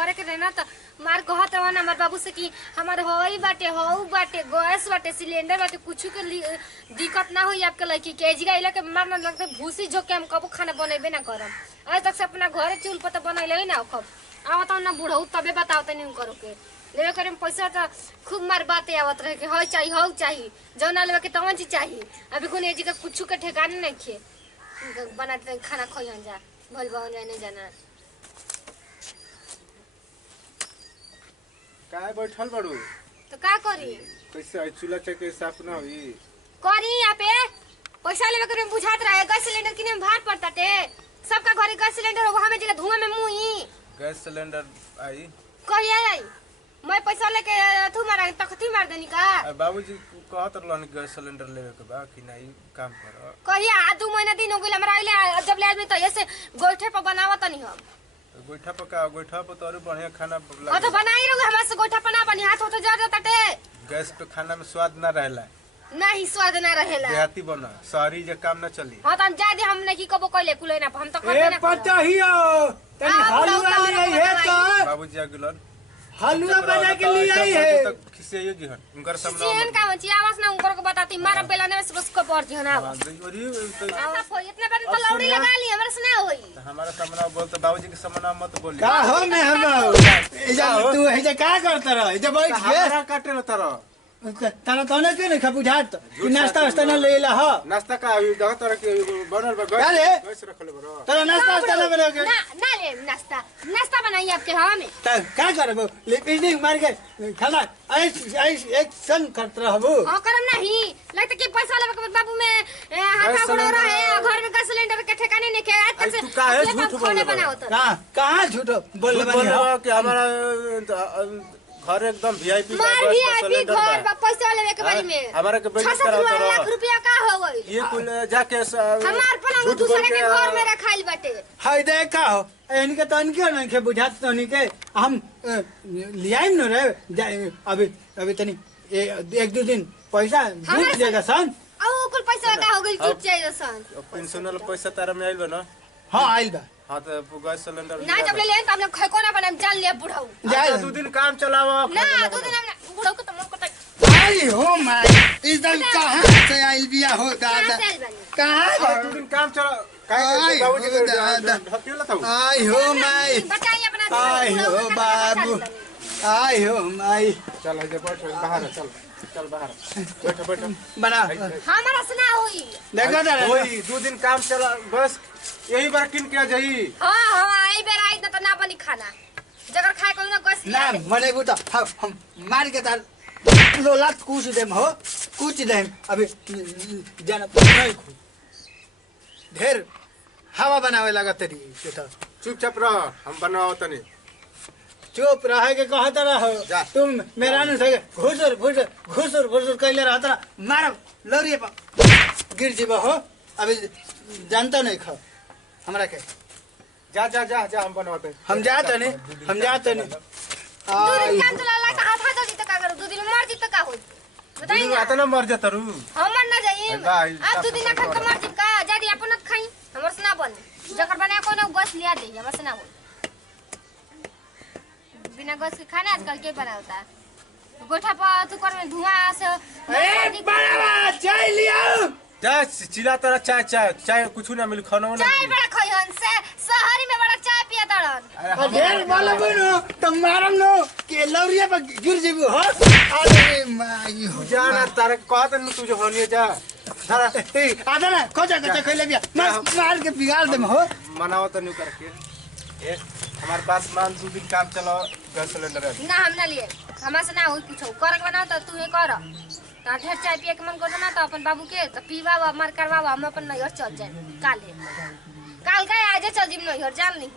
करे के रहना तो मार कहत रहा ना हमार बाबू से कि हमार हई बाटे हऊ बाटे गैस बाटे सिलेंडर बाटे कुछ के दिक्कत ना होई आपके लड़की के एजिगा इला के मार ना लगते भूसी झोक के हम कबो खाना बनेबे ना करम आज तक से अपना घरे चूल पर तो बनैले ना कब आवत ना बुढ़ऊ तबे बताओ तनी करो के लेवे करे में पैसा तो खूब मार बातें आवत रहे के हई चाहिए हऊ चाहिए जौना लेवे के तवन चीज चाहिए अभी कोन एजिगा कुछ के ठिकाने नहीं खे बनाते खाना खोइहन जा भल बहन जाने जाना काय बैठल बड़ू तो का करी कैसे चूल्हा चके साफ ना होई करी यहाँ पे पैसा लेवे करे में बुझात रहे गैस सिलेंडर किने में भार पड़ता टे सबका घरे गैस सिलेंडर होगा हमें जगह धुआं में मुई गैस सिलेंडर आई कहिए आई मैं पैसा लेके तू मारा तखती मार देनी का बाबूजी कहत रहलन गैस सिलेंडर लेवे के बा कि नहीं काम कर कहिए आ 2 महीना दिन हो गेल हमरा आइले जब ले आदमी तो ऐसे गोइठे पर बनावत नहीं हम गोइठा पका गोइठा पर तो बढ़िया खाना हां तो बनाई रहो हमरा से गोइठा पर ना बनी हाथ तो जर जाता टे गैस पे खाना में स्वाद ना रहला नहीं स्वाद ना रहेला देहाती बना शहरी जे काम ना चली हां तो हम जा दे हम नहीं कबो कइले कुले ना हम तो करबे ना पता ही हो तनी हलवा ले आई है तो बाबूजी आगुलन हलवा बना के ले आई है तो खिसेयो जी हन उनकर सामने सीएन का मची आवाज ना उनको को बताती मारा बेला ने बस को पड़ जी ना और इतना बार तो लौड़ी लगा ली हमरा से ना होई हमारा सामने बोलते बाबूजी के सामने मत बोली का हो मैं हम एजा तू एजा का करत रह एजा बैठ के हमारा काटे न तरह तारा तने के नहीं बुझात कि नाश्ता वास्ता न लेला ह नाश्ता का दह तरह के बनल बा गैस रखले बरो तारा नाश्ता वास्ता न बना के ना ले नाश्ता नाश्ता बनाई आपके हमें त का करबो लिपस्टिक मार के खाना ऐस एक सन करत रहबो हां करम नहीं लगता कि पैसा लेवे के बाबू में हाथा गुड़ रहे घर में गैस सिलेंडर के ठिकाने नहीं के आज तक से तू काहे झूठ बोल रहा कहां झूठ बोल रहा कि हमारा घर एकदम वीआईपी घर पैसा लेवे के बारे में हमारा के बेइज्जत कराओ तो लाख रुपया का हो गई ये कुल जाके हमार पलंग दूसरे के घर में रखाइल बाटे हाय दे का हो इनके तो इनके नहीं के बुझात तो नहीं के हम लियाइम न रे अभी तनी एक दो दिन पैसा दूध देगा सन औ कुल पैसा का हो गई चुप जाए सन पेंशनल पैसा तारा में आइल बा ना हां आइल बा हां तो गैस सिलेंडर ना जब ले लेन त हम लोग खै कोना बनाम जान ले बुढ़ाऊ जाए 2 दिन काम चलाओ ना 2 दिन हम बुढ़ाऊ को त मन को आई हो माय इधर कहां से आइल बिया हो दादा कहां 2 दिन काम चला काय बाबूजी के ढकेला था आई हो माय बताइए अपना आई हो बाबू आई हो माय चल जे बैठ बाहर चल बाहर बैठ बना हमारा सुना होई देखा था ओई 2 दिन काम चला बस यही बार किन के जाई हां आई बेर आई त ना बनी खाना जगर खाए कोई ना गस ना मने बुता हम मार के तार लोला कुछ देम हो कुछ देम अभी जाना नहीं ढेर हवा बनावे लगा तेरी तो चुपचाप रह हम बनाओ तनी चुप रहे के कहत रहो तुम मेरा न सके घुसर कहले रहत मार लौरिए पर गिर जीव हो अभी जानता नहीं खा हमरा के जा हम बनवाते हम जाते नहीं 2 दिन काम चला ला त हाथ हाथ त का करू 2 दिन मर जी त का होई बताइए ना आता ना मर जा तरू हम मर ना जाई अब 2 दिन खा के मर जी का जादी अपन खाई हमर से ना बन जकर बना कोनो गस लिया दे हमर से ना हो बिना गस के खाना आजकल के बनावता गोठा पर तू कर में धुआं से ए बड़ा चाय लिया जा चिल्ला तारा चाय कुछ ना मिल खाना ना चाय बड़ा खइहन से शहरी में बड़ा चाय पिया तड़न ढेर वाला बनो तुम मारम नो के लौरिया पर गिर जीव हो अरे माई हो जाना तारे कहत न तू जो होनी जा सारा ए आदा ना कोचा खइले बिया मार के बिगाड़ देम हो मनाओ त न्यू करके ए हमारे पास मान 2 दिन काम चलाओ गैस सिलेंडर ना हम ना लिए हमरा से ना होई कुछ कर बनाओ त तू ही कर त ढेर चाय पिए के मन कर ना त अपन बाबू के त पीवा मार करवा हम अपन नैहर चल जाए काल का आज चल जिम नैहर जान नहीं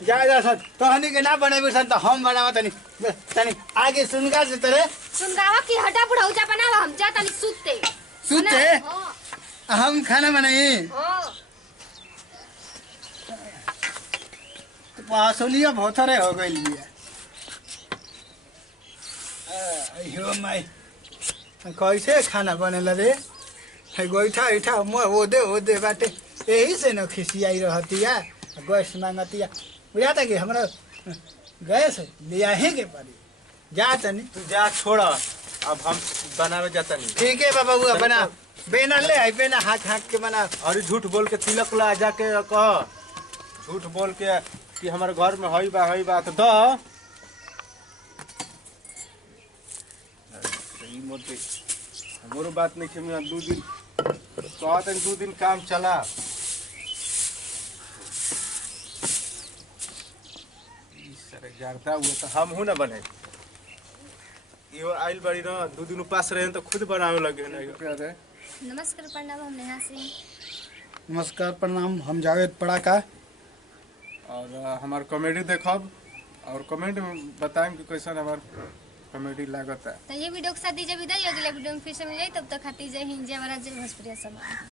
जा सर तो हनी के ना बनेबे सन त हम बनावा तनी आगे सुनगा से तरे सुनगावा की हटा बुढ़ौजा बनावा हम जा तनी सुते हम खाना बनाई हां पासोलिया भोथरे हो गइल बिया अयो माई कैसे खाना बनेला रे है गोइठा इठा ओदे बाटे यही से न खिसियाई रहतिया गैस मांगतिया बुझाता कि हमरा गैस लिया ही के पड़ी जा तनी तू जा छोड़ अब हम बनावे जाता नहीं ठीक है बाबा बुआ बना बेना ले आई बेना हाथ हाथ के बना और ई झूठ बोल के तिलक ला जाके कह झूठ बोल के कि हमारे घर में हई बा तो द सही मोटे हमरो बात नहीं कि मैं 2 दिन कहते 2 दिन काम चला सर जारता हुआ तो हम हूं ना बने यो आइल बड़ी ना 2 दिन उपास रहे तो खुद बनावे लगे ना नमस्कार प्रणाम हम नेहा सिंह। नमस्कार प्रणाम हम जावेद पड़ाका और हमार कॉमेडी देखब और कमेंट में बताएं कि कैसा हमार कॉमेडी लागत है। तो ये वीडियो के साथ दीजिए विदाई, अगले वीडियो में फिर से मिले, तब तक खाती जय हिंद जय महाराज जय भोजपुरी समाज।